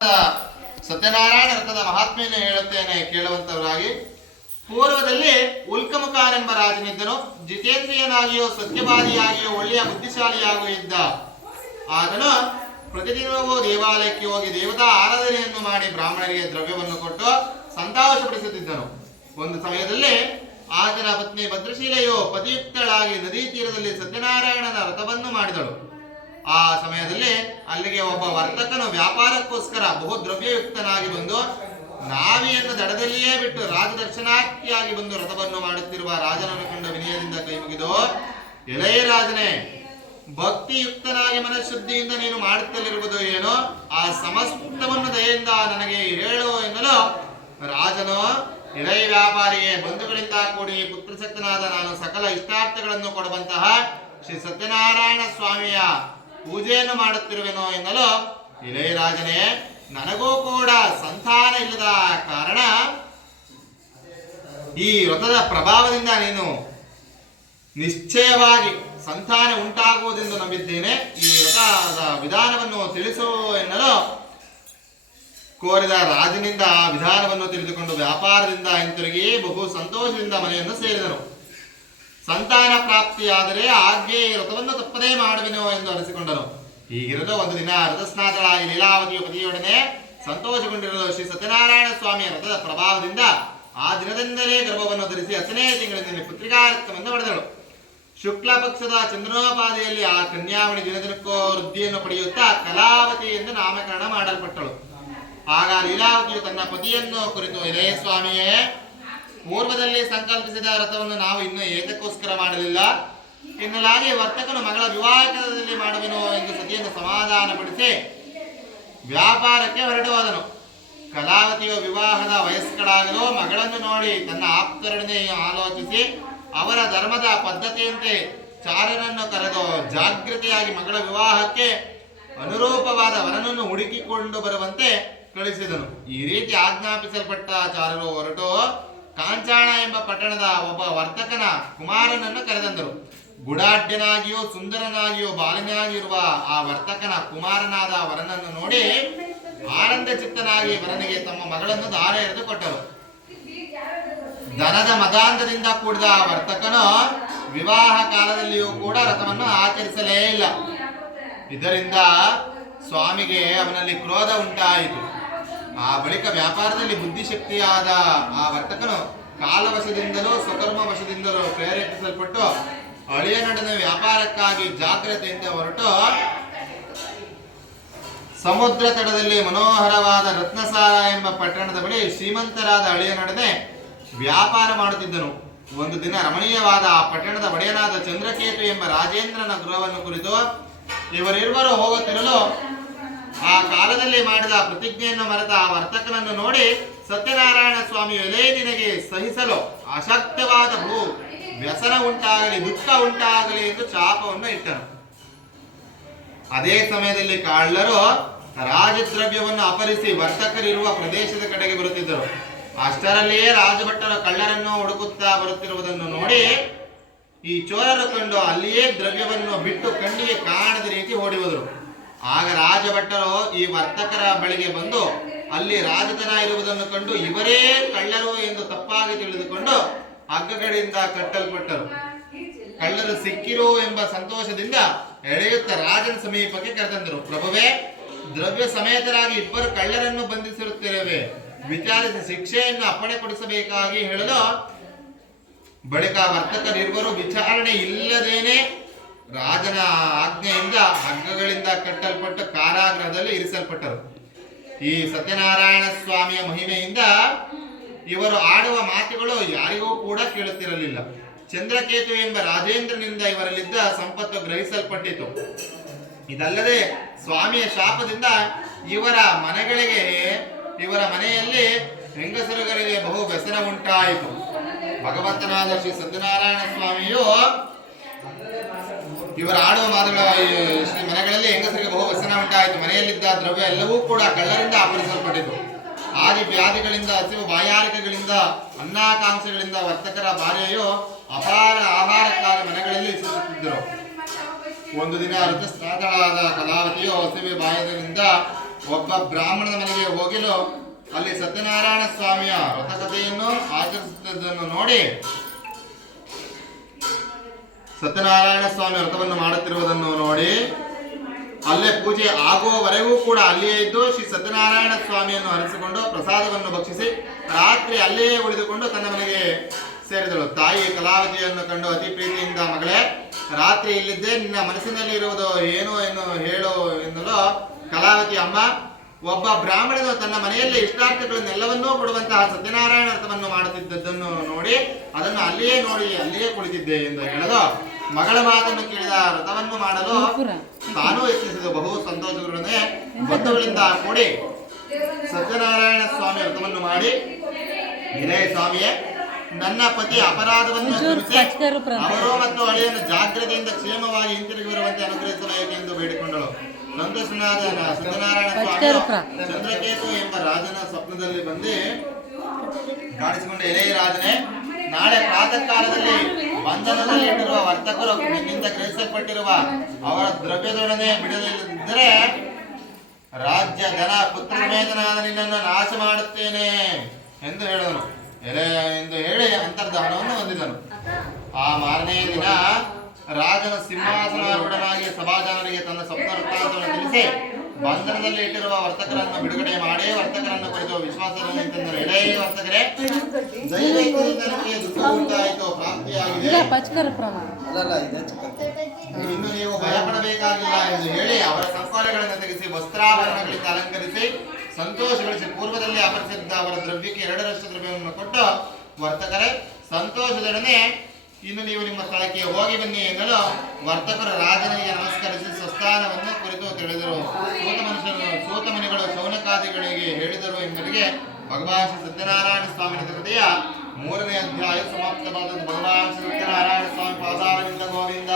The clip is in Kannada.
ಸತ್ಯನಾರಾಯಣ ವ್ರತದ ಮಹಾತ್ಮೆಯನ್ನು ಹೇಳುತ್ತೇನೆ ಕೇಳುವಂತವರಾಗಿ. ಪೂರ್ವದಲ್ಲಿ ಉಲ್ಕಮುಖನೆಂಬ ರಾಜನಿದ್ದನು. ಜಿತೇಂದ್ರಿಯನಾಗಿಯೋ ಸತ್ಯವಾದಿಯಾಗಿಯೋ ಒಳ್ಳೆಯ ಬುದ್ಧಿಶಾಲಿಯಾಗಿಯೂ ಇದ್ದ. ಆತನು ಪ್ರತಿದಿನವೂ ದೇವಾಲಯಕ್ಕೆ ಹೋಗಿ ದೇವತಾ ಆರಾಧನೆಯನ್ನು ಮಾಡಿ ಬ್ರಾಹ್ಮಣರಿಗೆ ದ್ರವ್ಯವನ್ನು ಕೊಟ್ಟು ಸಂತೋಷಪಡಿಸುತ್ತಿದ್ದನು. ಒಂದು ಸಮಯದಲ್ಲಿ ಆತನ ಪತ್ನಿ ಭದ್ರಶೀಲೆಯು ಪತಿಯುಕ್ತಳಾಗಿ ನದಿ ತೀರದಲ್ಲಿ ಸತ್ಯನಾರಾಯಣನ ವ್ರತವನ್ನು ಮಾಡಿದಳು. ಆ ಸಮಯದಲ್ಲಿ ಅಲ್ಲಿಗೆ ಒಬ್ಬ ವರ್ತಕನು ವ್ಯಾಪಾರಕ್ಕೋಸ್ಕರ ಬಹು ದ್ರವ್ಯಯುಕ್ತನಾಗಿ ಬಂದು ನಾವಿಯನ್ನು ದಡದಲ್ಲಿಯೇ ಬಿಟ್ಟು ರಾಜದರ್ಶನಾರ್ಥಿಯಾಗಿ ಬಂದು ವ್ರತವನ್ನು ಮಾಡುತ್ತಿರುವ ರಾಜನನ್ನು ಕಂಡು ವಿನಯದಿಂದ ಕೈ ಮುಗಿದು, ಎಳೆಯ ರಾಜನೇ, ಭಕ್ತಿಯುಕ್ತನಾಗಿ ಮನಃಶುದ್ಧಿಯಿಂದ ನೀನು ಮಾಡುತ್ತಲಿರುವುದು ಏನೋ ಆ ಸಮಸ್ತವನ್ನು ದಯೆಯಿಂದ ನನಗೆ ಹೇಳು ಎನ್ನಲು ರಾಜನು, ಎಳೆಯ ವ್ಯಾಪಾರಿಗೆ ಬಂಧುಗಳಿಂದ ಕೂಡಿ ಪುತ್ರಸಕ್ತನಾದ ನಾನು ಸಕಲ ಇಷ್ಟಾರ್ಥಗಳನ್ನು ಕೊಡುವಂತಹ ಶ್ರೀ ಸತ್ಯನಾರಾಯಣ ಸ್ವಾಮಿಯ ಪೂಜೆಯನ್ನು ಮಾಡುತ್ತಿರುವೆನೋ ಎನ್ನಲು, ಇಳೆಯ ರಾಜನೇ, ನನಗೂ ಕೂಡ ಸಂತಾನ ಇಲ್ಲದ ಕಾರಣ ಈ ವ್ರತದ ಪ್ರಭಾವದಿಂದ ನೀನು ನಿಶ್ಚಯವಾಗಿ ಸಂತಾನ ಉಂಟಾಗುವುದೆಂದು ನಂಬಿದ್ದೇನೆ. ಈ ವ್ರತದ ವಿಧಾನವನ್ನು ತಿಳಿಸು ಎನ್ನಲು ಕೋರಿದ ರಾಜನಿಂದ ಆ ವಿಧಾನವನ್ನು ತಿಳಿದುಕೊಂಡು ವ್ಯಾಪಾರದಿಂದ ಹಿಂತಿರುಗಿ ಬಹು ಸಂತೋಷದಿಂದ ಮನೆಯನ್ನು ಸೇರಿದನು. ಸಂತಾನ ಪ್ರಾಪ್ತಿಯಾದರೆ ಆಜ್ಞೆ ವ್ರತವನ್ನು ತಪ್ಪದೇ ಮಾಡುವೆನೋ ಎಂದು ಅನಿಸಿಕೊಂಡನು. ಹೀಗಿರಲು ಒಂದು ದಿನ ರಥಸ್ನಾತಳಾಗಿ ಲೀಲಾವತಿಯ ಪತಿಯೊಡನೆ ಸಂತೋಷಗೊಂಡಿರಲು ಶ್ರೀ ಸತ್ಯನಾರಾಯಣ ಸ್ವಾಮಿಯ ವ್ರತದ ಪ್ರಭಾವದಿಂದ ಆ ದಿನದಿಂದಲೇ ಗರ್ಭವನ್ನು ಧರಿಸಿ 10ನೇ ತಿಂಗಳಿನಲ್ಲಿ ಪುತ್ರಿಕಾರತ್ನವನ್ನು ಪಡೆದಳು. ಶುಕ್ಲ ಪಕ್ಷದ ಚಂದ್ರೋಪಾದಿಯಲ್ಲಿ ಆ ಕನ್ಯಾಮಣಿ ದಿನದಿನಕ್ಕೂ ವೃದ್ಧಿಯನ್ನು ಪಡೆಯುತ್ತಾ ಕಲಾವತಿ ಎಂದು ನಾಮಕರಣ ಮಾಡಲ್ಪಟ್ಟಳು. ಆಗ ಲೀಲಾವತಿಯು ತನ್ನ ಪತಿಯನ್ನು ಕುರಿತು, ಎಲೆಯ ಸ್ವಾಮಿಯೇ, ಪೂರ್ವದಲ್ಲಿ ಸಂಕಲ್ಪಿಸಿದ ವ್ರತವನ್ನು ನಾವು ಇನ್ನೂ ಏತಕ್ಕೋಸ್ಕರ ಮಾಡಲಿಲ್ಲ ಎನ್ನಲಾಗಿ ವರ್ತಕನು ಮಗಳ ವಿವಾಹದಲ್ಲಿ ಮಾಡುವೆನೋ ಎಂದು ಸತಿಯನ್ನು ಸಮಾಧಾನಪಡಿಸಿ ವ್ಯಾಪಾರಕ್ಕೆ ಹೊರಟು ಹೋದನು. ಕಲಾವತಿಯು ವಿವಾಹದ ವಯಸ್ಕಳಾಗಲು ಮಗಳನ್ನು ನೋಡಿ ತನ್ನ ಆಪ್ತರೊಡನೆ ಆಲೋಚಿಸಿ ಅವರ ಧರ್ಮದ ಪದ್ಧತಿಯಂತೆ ಚಾರನನ್ನು ಕರೆದು ಜಾಗೃತಿಯಾಗಿ ಮಗಳ ವಿವಾಹಕ್ಕೆ ಅನುರೂಪವಾದ ವರನನ್ನು ಹುಡುಕಿಕೊಂಡು ಬರುವಂತೆ ಕಳಿಸಿದನು. ಈ ರೀತಿ ಆಜ್ಞಾಪಿಸಲ್ಪಟ್ಟ ಚಾರರು ಹೊರಟು ಕಾಂಚಾಣ ಎಂಬ ಪಟ್ಟಣದ ಒಬ್ಬ ವರ್ತಕನ ಕುಮಾರನನ್ನು ಕರೆದಂದರು. ಗುಡಾಢ್ಯನಾಗಿಯೋ ಸುಂದರನಾಗಿಯೋ ಬಾಲನಾಗಿರುವ ಆ ವರ್ತಕನ ಕುಮಾರನಾದ ವರನನ್ನು ನೋಡಿ ಆನಂದ ಚಿತ್ತನಾಗಿ ವರನಿಗೆ ತಮ್ಮ ಮಗಳನ್ನು ದಾರ ಎರೆದು ಕೊಟ್ಟರು. ಧನದ ಮದಾಂಧದಿಂದ ಕೂಡಿದ ಆ ವರ್ತಕನು ವಿವಾಹ ಕಾಲದಲ್ಲಿಯೂ ಕೂಡ ವ್ರತವನ್ನು ಆಚರಿಸಲೇ ಇಲ್ಲ. ಇದರಿಂದ ಸ್ವಾಮಿಗೆ ಅವನಲ್ಲಿ ಕ್ರೋಧ ಉಂಟಾಯಿತು. ಆ ಬಳಿಕ ವ್ಯಾಪಾರದಲ್ಲಿ ಬುದ್ಧಿಶಕ್ತಿಯಾದ ಆ ವರ್ತಕನು ಕಾಲವಶದಿಂದಲೂ ಸ್ವಕರ್ಮ ವಶದಿಂದಲೂ ಪ್ರೇರೇಪಿಸಲ್ಪಟ್ಟು ಅಳಿಯನೊಡನೆ ವ್ಯಾಪಾರಕ್ಕಾಗಿ ಜಾಗ್ರತೆಯಿಂದ ಹೊರಟು ಸಮುದ್ರ ತಟದಲ್ಲಿ ಮನೋಹರವಾದ ರತ್ನಸಾರ ಎಂಬ ಪಟ್ಟಣದ ಬಳಿ ಶ್ರೀಮಂತರಾದ ಅಳಿಯನೊಡನೆ ವ್ಯಾಪಾರ ಮಾಡುತ್ತಿದ್ದನು. ಒಂದು ದಿನ ರಮಣೀಯವಾದ ಆ ಪಟ್ಟಣದ ಒಡೆಯನಾದ ಚಂದ್ರಕೇತು ಎಂಬ ರಾಜೇಂದ್ರನ ಗೃಹವನ್ನು ಕುರಿತು ಇವರಿರುವರು ಹೋಗುತ್ತಿರಲು ಆ ಕಾಲದಲ್ಲಿ ಮಾಡಿದ ಪ್ರತಿಜ್ಞೆಯನ್ನು ಮರೆತ ಆ ವರ್ತಕನನ್ನು ನೋಡಿ ಸತ್ಯನಾರಾಯಣ ಸ್ವಾಮಿ, ಎಲೆ ನಿನಗೆ ಸಹಿಸಲು ಅಶಕ್ತವಾದ ವ್ಯಸನ ಉಂಟಾಗಲಿ, ದುಃಖ ಉಂಟಾಗಲಿ ಎಂದು ಶಾಪವನ್ನು ಇಟ್ಟನು. ಅದೇ ಸಮಯದಲ್ಲಿ ಕಳ್ಳರು ರಾಜದ್ರವ್ಯವನ್ನು ಅಪಹರಿಸಿ ವರ್ತಕರಿರುವ ಪ್ರದೇಶದ ಕಡೆಗೆ ಬರುತ್ತಿದ್ದರು. ಅಷ್ಟರಲ್ಲಿಯೇ ರಾಜಭಟ್ಟರು ಕಳ್ಳರನ್ನು ಹುಡುಕುತ್ತಾ ಬರುತ್ತಿರುವುದನ್ನು ನೋಡಿ ಈ ಚೋರರು ಕಂಡು ಅಲ್ಲಿಯೇ ದ್ರವ್ಯವನ್ನು ಬಿಟ್ಟು ಕಣ್ಣಿಗೆ ಕಾಣದ ರೀತಿ ಓಡಿ ಹೋದರು. ಆಗ ರಾಜಭಟ್ಟರು ಈ ವರ್ತಕರ ಬಳಿಗೆ ಬಂದು ಅಲ್ಲಿ ರಾಜಧನ ಇರುವುದನ್ನು ಕಂಡು ಇವರೇ ಕಳ್ಳರು ಎಂದು ತಪ್ಪಾಗಿ ತಿಳಿದುಕೊಂಡು ಹಗ್ಗಗಳಿಂದ ಕಟ್ಟಲ್ಪಟ್ಟರು. ಕಳ್ಳರು ಸಿಕ್ಕಿರು ಎಂಬ ಸಂತೋಷದಿಂದ ಎಳೆಯುತ್ತ ರಾಜನ ಸಮೀಪಕ್ಕೆ ಕರೆತಂದರು. ಪ್ರಭುವೇ, ದ್ರವ್ಯ ಸಮೇತರಾಗಿ ಇಬ್ಬರು ಕಳ್ಳರನ್ನು ಬಂಧಿಸಿರುತ್ತೇವೆ, ವಿಚಾರಿಸಿ ಶಿಕ್ಷೆಯನ್ನು ಅಪ್ಪಣೆಪಡಿಸಬೇಕಾಗಿ ಹೇಳಲು ಬಳಿಕ ವರ್ತಕರಿರುವರು ವಿಚಾರಣೆ ಇಲ್ಲದೇನೆ ರಾಜನ ಆಜ್ಞೆಯಿಂದ ಹಗ್ಗಗಳಿಂದ ಕಟ್ಟಲ್ಪಟ್ಟು ಕಾರಾಗೃಹದಲ್ಲಿ ಇರಿಸಲ್ಪಟ್ಟರು. ಈ ಸತ್ಯನಾರಾಯಣ ಸ್ವಾಮಿಯ ಮಹಿಮೆಯಿಂದ ಇವರು ಆಡುವ ಮಾತುಗಳು ಯಾರಿಗೂ ಕೂಡ ಕೇಳುತ್ತಿರಲಿಲ್ಲ. ಚಂದ್ರಕೇತು ಎಂಬ ರಾಜೇಂದ್ರನಿಂದ ಇವರಲ್ಲಿದ್ದ ಸಂಪತ್ತು ಗ್ರಹಿಸಲ್ಪಟ್ಟಿತು. ಇದಲ್ಲದೆ ಸ್ವಾಮಿಯ ಶಾಪದಿಂದ ಇವರ ಮನೆಯಲ್ಲಿ ಹೆಂಗಸರುಗಳಿಗೆ ಬಹು ವ್ಯಸನ ಉಂಟಾಯಿತು. ಭಗವಂತನಾದ ಶ್ರೀ ಸತ್ಯನಾರಾಯಣ ಸ್ವಾಮಿಯು ಇವರ ಆಡುವ ಮಾತುಗಳ ಶ್ರೀ ಮನೆಗಳಲ್ಲಿ ಹೆಂಗಸರಿಗೆ ಬಹು ವ್ಯಸನ ಉಂಟಾಯಿತು. ಮನೆಯಲ್ಲಿದ್ದ ದ್ರವ್ಯ ಎಲ್ಲವೂ ಕೂಡ ಕಳ್ಳರಿಂದ ಅಪಹರಿಸಲ್ಪಟ್ಟಿತು. ಆದಿ ವ್ಯಾಧಿಗಳಿಂದ, ಹಸಿವು ಬಾಯಾರಿಕೆಗಳಿಂದ, ಅನ್ನಾಕಾಂಕ್ಷೆಗಳಿಂದ ವರ್ತಕರ ಭಾರ್ಯೆಯು ಅಪಾರ ಆಹಾರಕ್ಕಾಗಿ ಮನೆಗಳಲ್ಲಿ ಸುತ್ತುತ್ತಿದ್ದರು. ಒಂದು ದಿನ ಋತುಸ್ನಾತಳಾದ ಕಲಾವತಿಯು ಹಸಿವೆ ಬಾಯದಿಂದ ಒಬ್ಬ ಬ್ರಾಹ್ಮಣನ ಮನೆಗೆ ಹೋಗಲು ಅಲ್ಲಿ ಸತ್ಯನಾರಾಯಣ ಸ್ವಾಮಿಯ ವ್ರತಕಥೆಯನ್ನು ಆಚರಿಸುತ್ತಿದ್ದನ್ನು ನೋಡಿ ಸತ್ಯನಾರಾಯಣ ಸ್ವಾಮಿ ವ್ರತವನ್ನು ಮಾಡುತ್ತಿರುವುದನ್ನು ನೋಡಿ ಅಲ್ಲೇ ಪೂಜೆ ಆಗುವವರೆಗೂ ಕೂಡ ಅಲ್ಲಿಯೇ ಇದ್ದು ಶ್ರೀ ಸತ್ಯನಾರಾಯಣ ಸ್ವಾಮಿಯನ್ನು ಹರಿಸಿಕೊಂಡು ಪ್ರಸಾದವನ್ನು ಭಕ್ಷಿಸಿ ರಾತ್ರಿ ಅಲ್ಲಿಯೇ ಉಳಿದುಕೊಂಡು ತನ್ನ ಮನೆಗೆ ಸೇರಿದಳು. ತಾಯಿ ಕಲಾವತಿಯನ್ನು ಕಂಡು ಅತಿ ಪ್ರೀತಿಯಿಂದ, ಮಗಳೇ, ರಾತ್ರಿ ಇಲ್ಲಿದ್ದೇ, ನಿನ್ನ ಮನಸ್ಸಿನಲ್ಲಿ ಇರುವುದು ಏನು ಎಂದು ಹೇಳು ಎನ್ನಲು ಕಲಾವತಿ, ಅಮ್ಮ, ಒಬ್ಬ ಬ್ರಾಹ್ಮಣನು ತನ್ನ ಮನೆಯಲ್ಲಿ ಇಷ್ಟಾರ್ಥಗಳನ್ನೆಲ್ಲವನ್ನೂ ಕೊಡುವಂತಹ ಸತ್ಯನಾರಾಯಣ ವ್ರತವನ್ನು ಮಾಡುತ್ತಿದ್ದದ್ದನ್ನು ನೋಡಿ ಅದನ್ನು ಅಲ್ಲಿಯೇ ನೋಡಿ ಅಲ್ಲಿಯೇ ಕುಳಿತಿದ್ದೆ ಎಂದು ಹೇಳಲು ಮಗಳ ಮಾತನ್ನು ಕೇಳಿದ ವ್ರತವನ್ನು ಮಾಡಲು ತಾನೂ ಯತ್ನಿಸಿದ ಬಹು ಸಂತೋಷಗಳನ್ನೇ ಬಂಧುಗಳಿಂದ ಕೂಡಿ ಸತ್ಯನಾರಾಯಣ ಸ್ವಾಮಿ ವ್ರತವನ್ನು ಮಾಡಿ, ಇದೇ ಸ್ವಾಮಿಯೇ, ನನ್ನ ಪತಿ ಅಪರಾಧವನ್ನು ಕ್ಷಮಿಸಿ ಅವರು ಮತ್ತು ಅಳಿಯನ್ನು ಜಾಗ್ರತೆಯಿಂದ ಕ್ಷೇಮವಾಗಿ ಹಿಂತಿರುಗಿ ಬರುವಂತೆ ಅನುಗ್ರಹಿಸಬೇಕೆಂದು ಬೇಡಿಕೊಂಡಳು. ಸಂತೋಷನಾದ ಸತ್ಯನಾರಾಯಣ ಸ್ವಾಮಿ ಚಂದ್ರಕೇತು ಎಂಬ ರಾಜನ ಸ್ವಪ್ನದಲ್ಲಿ ಬಂದು ಕಾಣಿಸಿಕೊಂಡ, ಎಲೆಯ ರಾಜನೇ, ನಾಳೆ ಪ್ರಾತಃ ಕಾಲದಲ್ಲಿ ಬಂಧನದಲ್ಲಿ ಇಟ್ಟಿರುವ ವರ್ತಕರು ನಿನ್ನಿಂದ ಗ್ರಹಿಸಲ್ಪಟ್ಟಿರುವ ಅವರ ದ್ರವ್ಯದೊಡನೆ ಬಿಡಲಿದ್ದರೆ ರಾಜ್ಯ ಧನ ಪುತ್ರ ಸಮೇತನಾದ ನಿನ್ನನ್ನು ನಾಶ ಮಾಡುತ್ತೇನೆ ಎಂದು ಹೇಳಿದನು. ಎಲೆ ಎಂದು ಹೇಳಿ ಅಂತರ್ಧಾನವನ್ನು ಹೊಂದಿದನು. ಆ ಮಾರನೆಯ ದಿನ ರಾಜನ ಸಿಂಹಾಸನಾರೂಢನಾಗಿ ಸಭಾಜನರಿಗೆ ತನ್ನ ಸ್ವಪ್ನ ವೃತ್ತಾಂತವನ್ನು ತಿಳಿಸಿ ಬಂಧನದಲ್ಲಿ ಇಟ್ಟಿರುವ ವರ್ತಕರನ್ನು ಬಿಡುಗಡೆ ಮಾಡಿ ವರ್ತಕರನ್ನು ಕುರಿತು ವಿಶ್ವಾಸದಲ್ಲಿ ನಿಂತಂದರು. ಎಲೆ ವರ್ತಕರೇ, ದೈವದಿಂದ ನಿಮಗೆ ದುಃಖ ಉಂಟಾಯಿತು, ಪ್ರಾಪ್ತಿಯಾಗಿದೆ, ಇನ್ನು ನೀವು ಭಯಪಡಬೇಕಾಗಿಲ್ಲ ಎಂದು ಹೇಳಿ ಅವರ ಸಂಸ್ಕಾರಗಳನ್ನು ತೆಗೆಸಿ ವಸ್ತ್ರಾಭರಣಗಳಿಂದ ಅಲಂಕರಿಸಿ ಸಂತೋಷಗೊಳಿಸಿ ಪೂರ್ವದಲ್ಲಿ ಅಪರಿಸಿದ್ದ ಅವರ ದ್ರವ್ಯಕ್ಕೆ 2ರಷ್ಟು ದ್ರವ್ಯವನ್ನು ಕೊಟ್ಟು, ವರ್ತಕರೇ, ಸಂತೋಷದೊಡನೆ ಇನ್ನು ನೀವು ನಿಮ್ಮ ಸ್ಥಳಕ್ಕೆ ಹೋಗಿ ಬನ್ನಿ ಎನ್ನಲು ವರ್ತಕರು ರಾಜನಿಗೆ ನಮಸ್ಕರಿಸಿ ಸ್ವಸ್ಥಾನವನ್ನು ಕುರಿತು ತಿಳಿದರು. ಸೂತ ಮುನಿಗಳು ಶೌನಕಾದಿಗಳಿಗೆ ಹೇಳಿದರು ಎಂಬುದಕ್ಕೆ ಭಗವಾನ್ ಶ್ರೀ ಸತ್ಯನಾರಾಯಣ ಸ್ವಾಮಿ ಕಥೆಯ 3ನೇ ಅಧ್ಯಾಯ ಸಮಾಪ್ತವಾದ. ಭಗವಾನ್ ಶ್ರೀ ಸತ್ಯನಾರಾಯಣ ಸ್ವಾಮಿ ಪಾದಾರವಿಂದ ಗೋವಿಂದ.